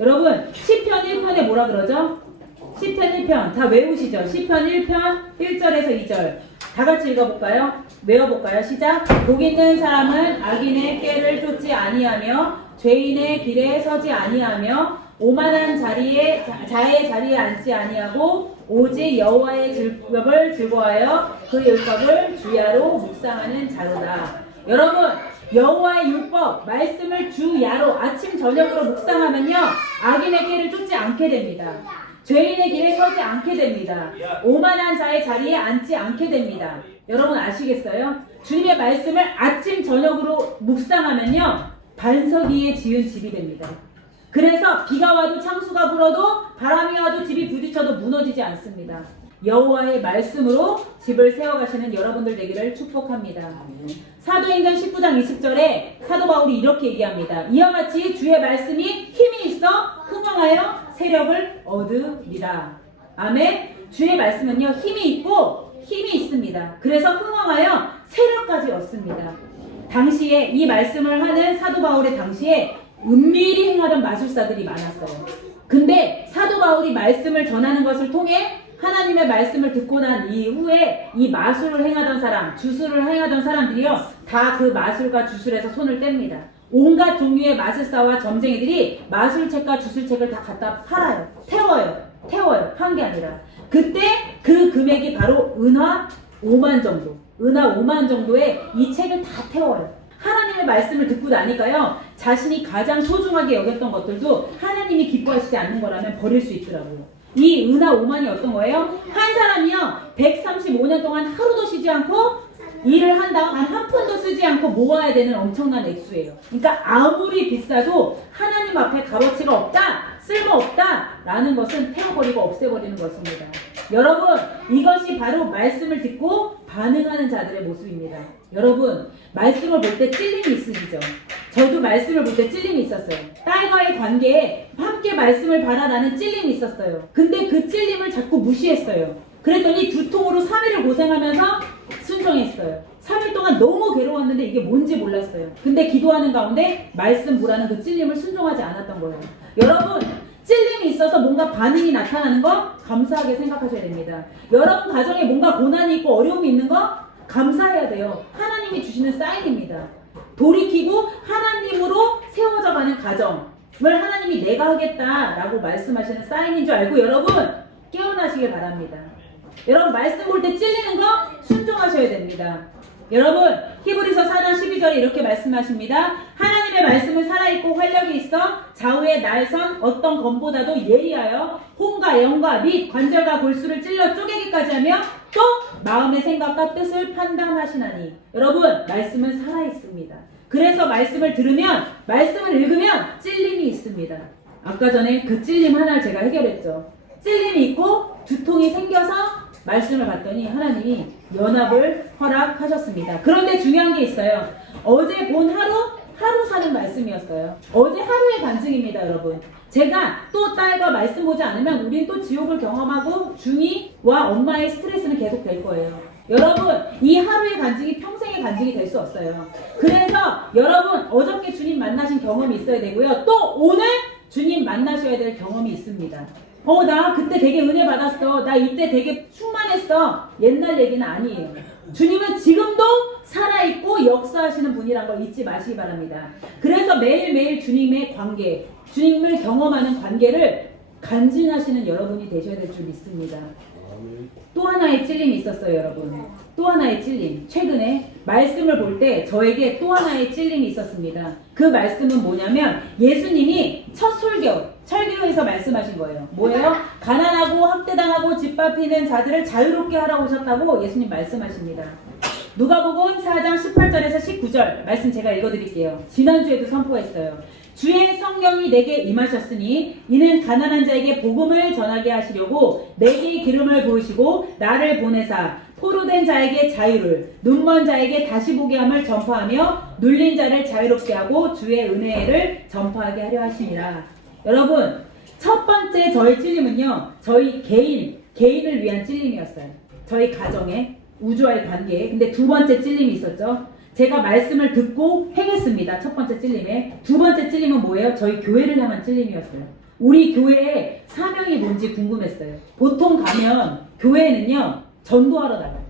여러분 시편 1편에 뭐라 그러죠? 시편 1편 다 외우시죠? 시편 1편 1절에서 2절 다 같이 읽어볼까요? 외워볼까요? 시작! 복 있는 사람은 악인의 꾀를 쫓지 아니하며 죄인의 길에 서지 아니하며 오만한 자의 자리에 앉지 아니하고 오직 여호와의 율법을 즐거워하여 그 율법을 주야로 묵상하는 자로다. 여러분 여호와의 율법 말씀을 주야로 아침 저녁으로 묵상하면요 악인의 길을 쫓지 않게 됩니다. 죄인의 길에 서지 않게 됩니다. 오만한 자의 자리에 앉지 않게 됩니다. 여러분 아시겠어요? 주님의 말씀을 아침 저녁으로 묵상하면요 반석 위에 지은 집이 됩니다. 그래서 비가 와도 창수가 불어도 바람이 와도 집이 부딪혀도 무너지지 않습니다. 여호와의 말씀으로 집을 세워가시는 여러분들 되기를 축복합니다. 사도행전 19장 20절에 사도 바울이 이렇게 얘기합니다. 이와 같이 주의 말씀이 힘이 있어 흥황하여 세력을 얻으리라. 아멘. 주의 말씀은요 힘이 있고 힘이 있습니다. 그래서 흥황하여 세력까지 얻습니다. 당시에 이 말씀을 하는 사도 바울의 당시에 은밀히 행하던 마술사들이 많았어요. 근데 사도 바울이 말씀을 전하는 것을 통해 하나님의 말씀을 듣고 난 이후에 이 마술을 행하던 사람, 주술을 행하던 사람들이요 다 그 마술과 주술에서 손을 뗍니다. 온갖 종류의 마술사와 점쟁이들이 마술책과 주술책을 다 갖다 팔아요. 태워요. 판 게 아니라. 그때 그 금액이 바로 은화 5만 정도. 은화 5만 정도에 이 책을 다 태워요. 하나님의 말씀을 듣고 나니까요 자신이 가장 소중하게 여겼던 것들도 하나님이 기뻐하시지 않는 거라면 버릴 수 있더라고요. 이 은하 5만이 어떤 거예요? 한 사람이요 135년 동안 하루도 쉬지 않고 일을 한 다음 한 푼도 쓰지 않고 모아야 되는 엄청난 액수예요. 그러니까 아무리 비싸도 하나님 앞에 값어치가 없다, 쓸모없다 라는 것은 태워버리고 없애버리는 것입니다. 여러분 이것이 바로 말씀을 듣고 반응하는 자들의 모습입니다. 여러분 말씀을 볼 때 찔림이 있으시죠? 저도 말씀을 볼 때 찔림이 있었어요. 딸과의 관계에 함께 말씀을 봐라라는 찔림이 있었어요. 근데 그 찔림을 자꾸 무시했어요. 그랬더니 두통으로 3일을 고생하면서 순종했어요. 3일 동안 너무 괴로웠는데 이게 뭔지 몰랐어요. 근데 기도하는 가운데 말씀 보라는 그 찔림을 순종하지 않았던 거예요. 여러분 찔림이 있어서 뭔가 반응이 나타나는 거 감사하게 생각하셔야 됩니다. 여러분 가정에 뭔가 고난이 있고 어려움이 있는 거 감사해야 돼요. 하나님이 주시는 사인입니다. 돌이키고 하나님으로 세워져 가는 가정을 하나님이 내가 하겠다라고 말씀하시는 사인인 줄 알고 여러분 깨어나시길 바랍니다. 여러분 말씀 볼 때 찔리는 거 순종하셔야 됩니다. 여러분 히브리서 4장 12절에 이렇게 말씀하십니다. 하나님의 말씀은 살아있고 활력이 있어 좌우의 날선 어떤 검보다도 예리하여 혼과 영과 및 관절과 골수를 찔러 쪼개기까지 하며 또 마음의 생각과 뜻을 판단하시나니. 여러분 말씀은 살아있습니다. 그래서 말씀을 들으면 말씀을 읽으면 찔림이 있습니다. 아까 전에 그 찔림 하나를 제가 해결했죠. 찔림이 있고 두통이 생겨서 말씀을 봤더니 하나님이 연합을 허락하셨습니다. 그런데 중요한 게 있어요. 어제 본 하루 사는 말씀이었어요. 어제 하루의 간증입니다, 여러분. 제가 또 딸과 말씀 보지 않으면 우린 또 지옥을 경험하고 중이와 엄마의 스트레스는 계속 될 거예요. 여러분 이 하루의 간증이 평생의 간증이 될 수 없어요. 그래서 여러분 어저께 주님 만나신 경험이 있어야 되고요. 또 오늘 주님 만나셔야 될 경험이 있습니다. 나 그때 되게 은혜 받았어. 나 이때 되게 충만했어. 옛날 얘기는 아니에요. 주님은 지금도 살아있고 역사하시는 분이란 걸 잊지 마시기 바랍니다. 그래서 매일매일 주님의 관계, 주님을 경험하는 관계를 간직하시는 여러분이 되셔야 될 줄 믿습니다. 또 하나의 찔림이 있었어요, 여러분. 또 하나의 찔림. 최근에 말씀을 볼 때 저에게 또 하나의 찔림이 있었습니다. 그 말씀은 뭐냐면 예수님이 첫 설교에서 말씀하신 거예요. 뭐예요? 가난하고 학대당하고 짓밟히는 자들을 자유롭게 하라고 오셨다고 예수님 말씀하십니다. 누가복음 4장 18절에서 19절 말씀 제가 읽어드릴게요. 지난주에도 선포했어요. 주의 성령이 내게 임하셨으니 이는 가난한 자에게 복음을 전하게 하시려고 내게 기름을 부으시고 나를 보내사 포로된 자에게 자유를, 눈먼 자에게 다시 보게 함을 전파하며 눌린 자를 자유롭게 하고 주의 은혜를 전파하게 하려 하심이라. 여러분, 첫 번째 저희 찔림은요, 저희 개인을 위한 찔림이었어요. 저희 가정에, 우주와의 관계에. 근데 두 번째 찔림이 있었죠. 제가 말씀을 듣고 행했습니다. 첫 번째 찔림에. 두 번째 찔림은 뭐예요? 저희 교회를 향한 찔림이었어요. 우리 교회의 사명이 뭔지 궁금했어요. 보통 가면 교회는요, 전도하러 나가요.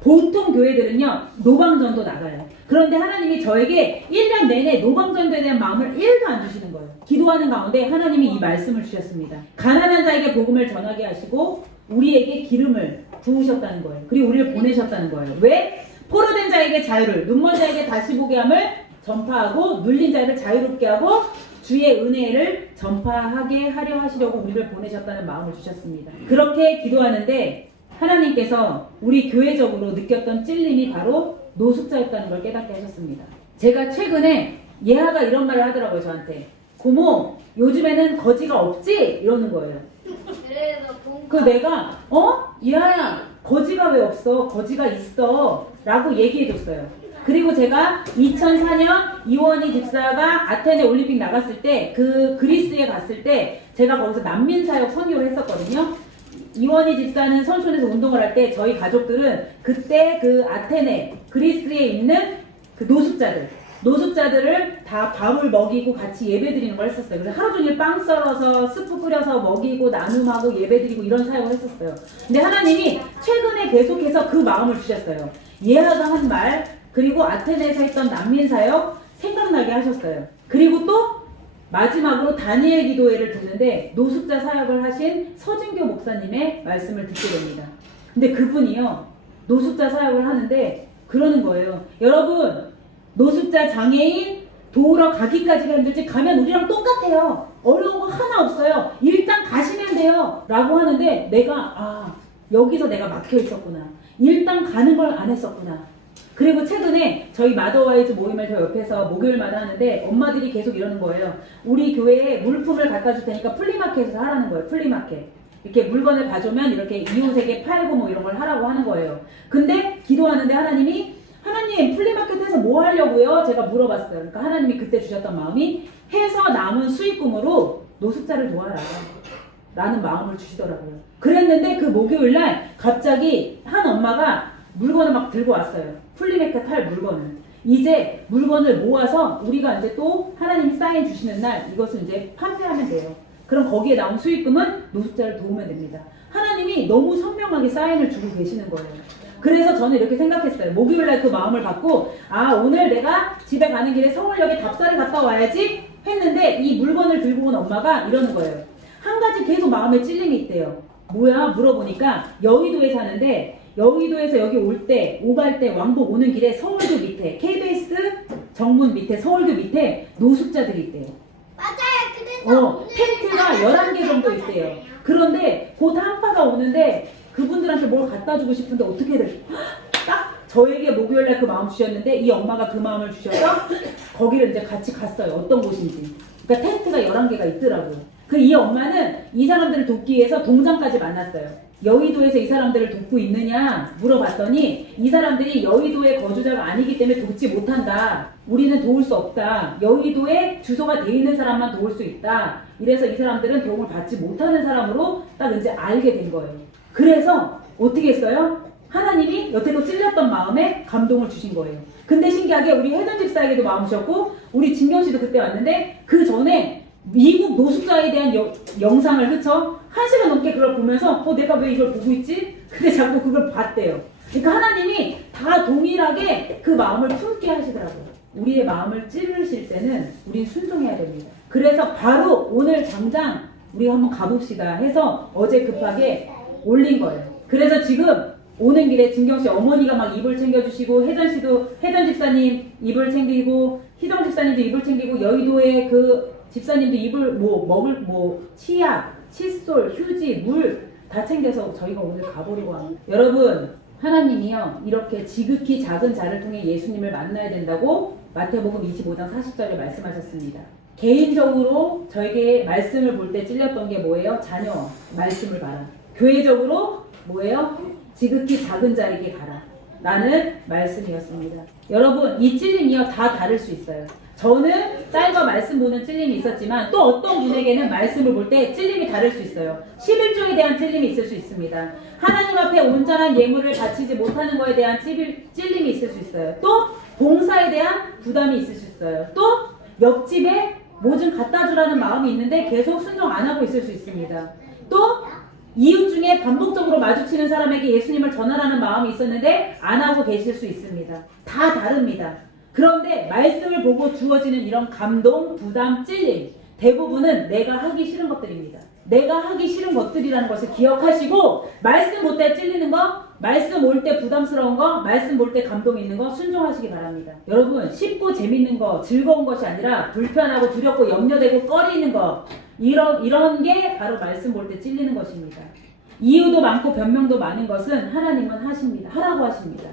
보통 교회들은요, 노방전도 나가요. 그런데 하나님이 저에게 1년 내내 노방전도에 대한 마음을 1도 안 주시는 거예요. 기도하는 가운데 하나님이 이 말씀을 주셨습니다. 가난한 자에게 복음을 전하게 하시고 우리에게 기름을 부으셨다는 거예요. 그리고 우리를 보내셨다는 거예요. 왜? 포로된 자에게 자유를, 눈먼 자에게 다시 보게 함을 전파하고 눌린 자를 자유롭게 하고 주의 은혜를 전파하게 하려 하시려고 우리를 보내셨다는 마음을 주셨습니다. 그렇게 기도하는데 하나님께서 우리 교회적으로 느꼈던 찔림이 바로 노숙자였다는 걸 깨닫게 하셨습니다. 제가 최근에 예하가 이런 말을 하더라고요, 저한테. 고모, 요즘에는 거지가 없지? 이러는 거예요. 그 내가 예하야, 거지가 왜 없어? 거지가 있어. 라고 얘기해줬어요. 그리고 제가 2004년 이원희 집사가 아테네 올림픽 나갔을 때 그 그리스에 갔을 때 제가 거기서 난민사역 선교를 했었거든요. 이원희 집사는 선촌에서 운동을 할 때 저희 가족들은 그때 그 아테네 그리스에 있는 그 노숙자들을 다 밥을 먹이고 같이 예배드리는 걸 했었어요. 그래서 하루 종일 빵 썰어서 스프 끓여서 먹이고 나눔하고 예배드리고 이런 사역을 했었어요. 근데 하나님이 최근에 계속해서 그 마음을 주셨어요. 예하가 한 말, 그리고 아테네에서 했던 난민사역 생각나게 하셨어요. 그리고 또 마지막으로 다니엘 기도회를 듣는데 노숙자 사역을 하신 서진교 목사님의 말씀을 듣게 됩니다. 근데 그분이요, 노숙자 사역을 하는데 그러는 거예요. 여러분, 노숙자, 장애인 도우러 가기까지가 힘들지 가면 우리랑 똑같아요. 어려운 거 하나 없어요. 일단 가시면 돼요. 라고 하는데 내가 여기서 내가 막혀 있었구나. 일단 가는 걸 안 했었구나. 그리고 최근에 저희 마더와이즈 모임을 저 옆에서 목요일마다 하는데 엄마들이 계속 이러는 거예요. 우리 교회에 물품을 갖다 줄 테니까 플리마켓에서 하라는 거예요. 플리마켓. 이렇게 물건을 가져오면 이렇게 이웃에게 팔고 뭐 이런 걸 하라고 하는 거예요. 근데 기도하는데 하나님 플리마켓에서 뭐 하려고요? 제가 물어봤어요. 그러니까 하나님이 그때 주셨던 마음이 해서 남은 수익금으로 노숙자를 도와라 라는 마음을 주시더라고요. 그랬는데 그 목요일날 갑자기 한 엄마가 물건을 막 들고 왔어요. 플리마켓 할 물건을. 이제 물건을 모아서 우리가 이제 또 하나님이 사인 주시는 날 이것을 이제 판매하면 돼요. 그럼 거기에 나온 수익금은 노숙자를 도우면 됩니다. 하나님이 너무 선명하게 사인을 주고 계시는 거예요. 그래서 저는 이렇게 생각했어요. 목요일날 그 마음을 받고 오늘 내가 집에 가는 길에 서울역에 답사를 갔다 와야지 했는데 이 물건을 들고 온 엄마가 이러는 거예요. 한 가지 계속 마음에 찔림이 있대요. 뭐야? 물어보니까 여의도에 사는데 여의도에서 여기 오갈 때 왕복 오는 길에 서울교 밑에 KBS 정문 밑에 서울교 밑에 노숙자들이 있대요. 맞아요. 그래서 텐트가 11개 정도 있대요. 그런데 곧 한파가 오는데 그분들한테 뭘 갖다 주고 싶은데 어떻게 해야 될지 딱 저에게 목요일날 그 마음 주셨는데 이 엄마가 그 마음을 주셔서 거기를 이제 같이 갔어요. 어떤 곳인지. 그러니까 텐트가 11개가 있더라고요. 이 엄마는 이 사람들을 돕기 위해서 동장까지 만났어요. 여의도에서 이 사람들을 돕고 있느냐 물어봤더니 이 사람들이 여의도의 거주자가 아니기 때문에 돕지 못한다. 우리는 도울 수 없다. 여의도에 주소가 돼 있는 사람만 도울 수 있다. 이래서 이 사람들은 도움을 받지 못하는 사람으로 딱 이제 알게 된 거예요. 그래서 어떻게 했어요? 하나님이 여태껏 찔렸던 마음에 감동을 주신 거예요. 근데 신기하게 우리 혜전 집사에게도 마음 주셨고 우리 진경 씨도 그때 왔는데 그 전에 미국 노숙자에 대한 영상을 그쵸? 1시간 넘게 그걸 보면서 내가 왜 이걸 보고 있지? 근데 자꾸 그걸 봤대요. 그러니까 하나님이 다 동일하게 그 마음을 품게 하시더라고요. 우리의 마음을 찌르실 때는 우린 순종해야 됩니다. 그래서 바로 오늘 당장 우리가 한번 가봅시다 해서 어제 급하게 올린 거예요. 그래서 지금 오는 길에 진경씨 어머니가 막 이불 챙겨주시고 혜전 집사님 이불 챙기고 희정 집사님도 이불 챙기고 여의도에 그 집사님도 이불 먹을 치약, 칫솔, 휴지, 물 다 챙겨서 저희가 오늘 가보려고 합니다. 여러분 하나님이요 이렇게 지극히 작은 자를 통해 예수님을 만나야 된다고 마태복음 25장 40절에 말씀하셨습니다. 개인적으로 저에게 말씀을 볼 때 찔렸던 게 뭐예요? 자녀 말씀을 봐라. 교회적으로 뭐예요? 지극히 작은 자에게 가라 라는 말씀이었습니다. 여러분 이 찔림이요 다 다를 수 있어요. 저는 딸과 말씀 보는 찔림이 있었지만 또 어떤 분에게는 말씀을 볼 때 찔림이 다를 수 있어요. 11조에 대한 찔림이 있을 수 있습니다. 하나님 앞에 온전한 예물을 바치지 못하는 것에 대한 찔림이 있을 수 있어요. 또 봉사에 대한 부담이 있을 수 있어요. 또 옆집에 뭐 좀 갖다 주라는 마음이 있는데 계속 순종 안 하고 있을 수 있습니다. 또 이웃 중에 반복적으로 마주치는 사람에게 예수님을 전하라는 마음이 있었는데 안 하고 계실 수 있습니다. 다 다릅니다. 그런데 말씀을 보고 주어지는 이런 감동, 부담, 찔림 대부분은 내가 하기 싫은 것들입니다. 내가 하기 싫은 것들이라는 것을 기억하시고 말씀 볼 때 찔리는 거, 말씀 올 때 부담스러운 거, 말씀 볼 때 감동 있는 거 순종하시기 바랍니다. 여러분 쉽고 재밌는 거, 즐거운 것이 아니라 불편하고 두렵고 염려되고 꺼리는 거 이런 게 바로 말씀 볼 때 찔리는 것입니다. 이유도 많고 변명도 많은 것은 하나님은 하십니다. 하라고 하십니다.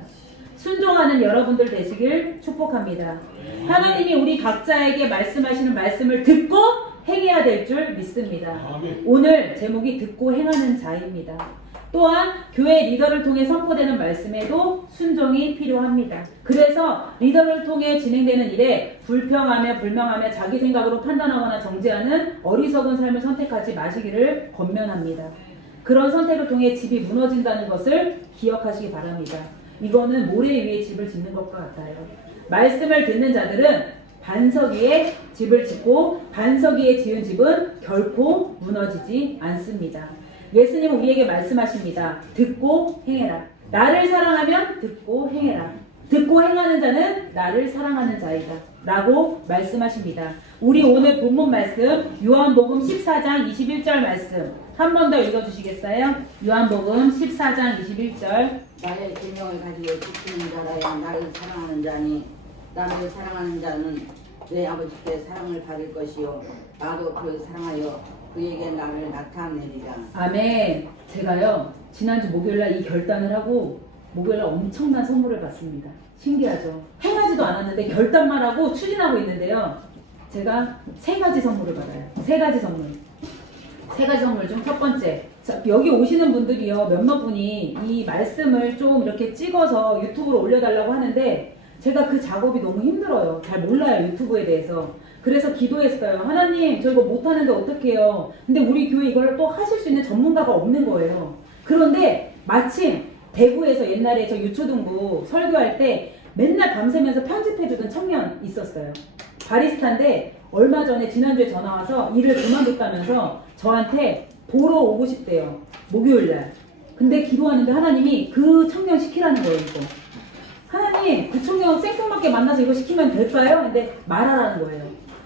순종하는 여러분들 되시길 축복합니다. 하나님이 우리 각자에게 말씀하시는 말씀을 듣고 행해야 될 줄 믿습니다. 오늘 제목이 듣고 행하는 자입니다. 또한 교회 리더를 통해 선포되는 말씀에도 순종이 필요합니다. 그래서 리더를 통해 진행되는 일에 불평하며 불명하며 자기 생각으로 판단하거나 정죄하는 어리석은 삶을 선택하지 마시기를 권면합니다. 그런 선택을 통해 집이 무너진다는 것을 기억하시기 바랍니다. 이거는 모래 위에 집을 짓는 것과 같아요. 말씀을 듣는 자들은 반석 위에 집을 짓고 반석 위에 지은 집은 결코 무너지지 않습니다. 예수님은 우리에게 말씀하십니다. 듣고 행해라. 나를 사랑하면 듣고 행해라. 듣고 행하는 자는 나를 사랑하는 자이다 라고 말씀하십니다. 우리 오늘 본문 말씀 요한복음 14장 21절 말씀 한 번 더 읽어주시겠어요? 요한복음 14장 21절 나의 계명을 가지고 지키는 자라야 나를 사랑하는 자니 나를 사랑하는 자는 내 아버지께 사랑을 받을 것이요 나도 그를 사랑하여 그에게 나를 나타내리라. 아멘. 제가요 지난주 목요일날 이 결단을 하고 목요일날 엄청난 선물을 받습니다. 신기하죠? 행하지도 않았는데 결단만 하고 추진하고 있는데요. 제가 3가지 선물을 받아요. 3가지 선물. 3가지 선물 중 첫 번째, 여기 오시는 분들이요 몇몇 분이 이 말씀을 좀 이렇게 찍어서 유튜브로 올려달라고 하는데 제가 그 작업이 너무 힘들어요. 잘 몰라요 유튜브에 대해서. 그래서 기도했어요. 하나님 저 이거 못하는데 어떡해요. 근데 우리 교회 이걸 또 하실 수 있는 전문가가 없는 거예요. 그런데 마침 대구에서 옛날에 저 유초등부 설교할 때 맨날 밤새면서 편집해주던 청년 있었어요. 바리스타인데 얼마 전에 지난주에 전화와서 일을 그만뒀다면서 저한테 보러 오고 싶대요. 목요일날. 근데 기도하는데 하나님이 그 청년 시키라는 거예요. 이거. 하나님 그 청년 생뚱맞게 만나서 이거 시키면 될까요? 근데 말하라는 거예요.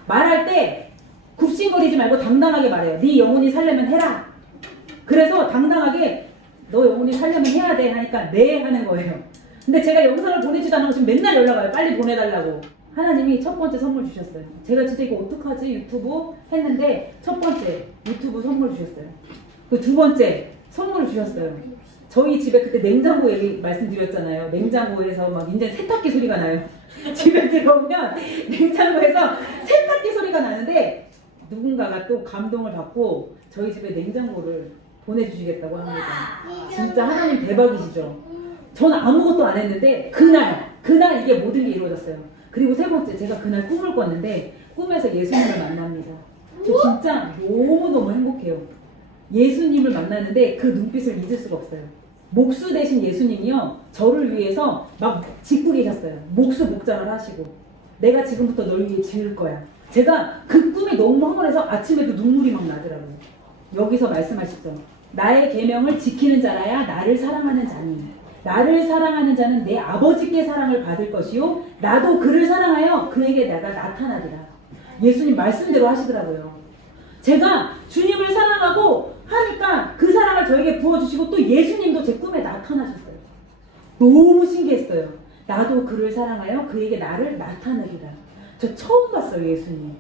말할 때 굽신거리지 말고 당당하게 말해요. 네 영혼이 살려면 해라. 그래서 당당하게 너 영혼이 살려면 해야 돼 하니까 네 하는 거예요. 근데 제가 영상을 보내지도 않고 지금 맨날 연락 와요. 빨리 보내달라고. 하나님이 첫 번째 선물 주셨어요. 제가 진짜 이거 어떡하지 유튜브 했는데 첫 번째 유튜브 선물 주셨어요. 그 두 번째 선물을 주셨어요. 저희 집에 그때 냉장고 얘기 말씀드렸잖아요. 냉장고에서 막 이제 세탁기 소리가 나요. 집에 들어오면 냉장고에서 세탁기 소리가 나는데 누군가가 또 감동을 받고 저희 집에 냉장고를 보내주시겠다고 합니다. 진짜 하나님 대박이시죠. 저는 아무것도 안 했는데 그날 이게 모든 게 이루어졌어요. 그리고 세 번째 제가 그날 꿈을 꿨는데 꿈에서 예수님을 만납니다. 저 진짜 너무너무 행복해요. 예수님을 만났는데 그 눈빛을 잊을 수가 없어요. 목수 대신 예수님이요 저를 위해서 막 짓고 계셨어요. 목수 목장을 하시고 내가 지금부터 널 위해 지을 거야. 제가 그 꿈이 너무 황홀해서 아침에도 눈물이 막 나더라고요. 여기서 말씀하시죠. 나의 계명을 지키는 자라야 나를 사랑하는 자니 나를 사랑하는 자는 내 아버지께 사랑을 받을 것이요 나도 그를 사랑하여 그에게 내가 나타나리라. 예수님 말씀대로 하시더라고요. 제가 주님을 사랑하고 하니까 그 사랑을 저에게 부어주시고 또 예수님도 제 꿈에 나타나셨어요. 너무 신기했어요. 나도 그를 사랑하여 그에게 나를 나타내리라. 저 처음 봤어요, 예수님.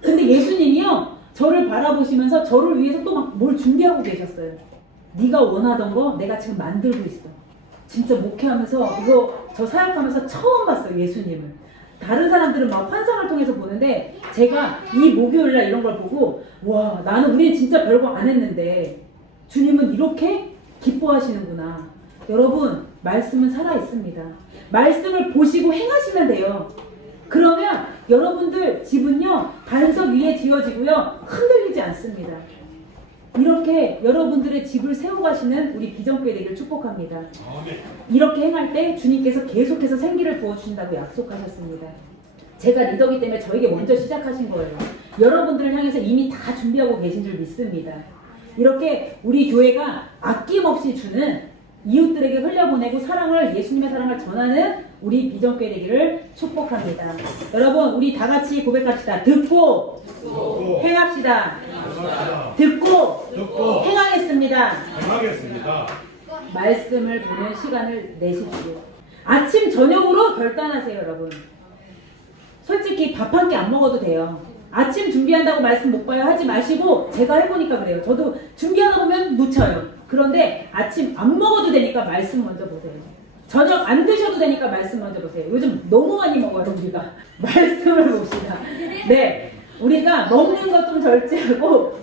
근데 예수님이요, 저를 바라보시면서 저를 위해서 또 막 뭘 준비하고 계셨어요. 네가 원하던 거 내가 지금 만들고 있어. 진짜 목회하면서 이거 저 사역하면서 처음 봤어요, 예수님을. 다른 사람들은 막 환상을 통해서 보는데 제가 이 목요일날 이런 걸 보고 와, 나는 우리는 진짜 별거 안 했는데 주님은 이렇게 기뻐하시는구나. 여러분, 말씀은 살아있습니다. 말씀을 보시고 행하시면 돼요. 그러면 여러분들 집은요, 반석 위에 지어지고요, 흔들리지 않습니다. 이렇게 여러분들의 집을 세워가시는 우리 비전교회 되기를 축복합니다. 이렇게 행할 때 주님께서 계속해서 생기를 부어주신다고 약속하셨습니다. 제가 리더기 때문에 저에게 먼저 시작하신 거예요. 여러분들을 향해서 이미 다 준비하고 계신 줄 믿습니다. 이렇게 우리 교회가 아낌없이 주는 이웃들에게 흘려보내고 사랑을, 예수님의 사랑을 전하는 우리 비전교회 되기를 축복합니다. 여러분, 우리 다 같이 고백합시다. 듣고 행합시다. 듣고 행하겠습니다. 말씀을 보는 시간을 내십시오. 아침 저녁으로 결단하세요, 여러분. 솔직히 밥 한 끼 안 먹어도 돼요. 아침 준비한다고 말씀 못 봐요 하지 마시고, 제가 해보니까 그래요. 저도 준비하다 보면 놓쳐요. 그런데 아침 안 먹어도 되니까 말씀 먼저 보세요. 저녁 안 드셔도 되니까 말씀 먼저 보세요. 요즘 너무 많이 먹어요, 우리가. 말씀을 봅시다. 네, 우리가 먹는 것 좀 절제하고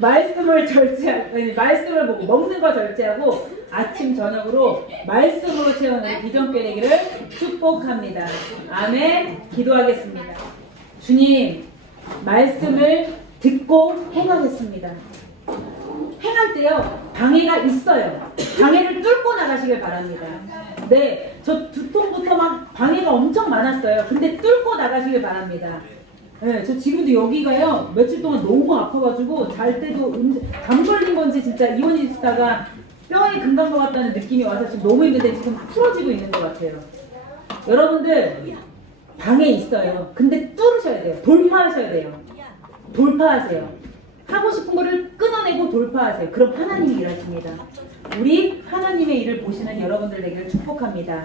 말씀을 절제하고, 말씀을 보고 먹는 거 절제하고 아침 저녁으로 말씀으로 채우는 비전교회 되기를 축복합니다. 아멘. 기도하겠습니다. 주님, 말씀을 듣고 행하겠습니다. 행할 때요, 방해가 있어요. 방해를 뚫고 나가시길 바랍니다. 네, 저 두통부터 막 방해가 엄청 많았어요. 근데 뚫고 나가시길 바랍니다. 네, 저 지금도 여기가요, 며칠 동안 너무 아파가지고 잘 때도 담 걸린 건지 진짜 입원해 있다가 뼈에 금간 것 같다는 느낌이 와서 지금 너무 힘든데 지금 풀어지고 있는 것 같아요. 여러분들, 방해 있어요. 근데 뚫으셔야 돼요. 돌파하셔야 돼요. 돌파하세요. 하고 싶은 거를 끊어내고 돌파하세요. 그럼 하나님이 일하십니다. 우리 하나님의 일을 보시는 여러분들 되기를 축복합니다.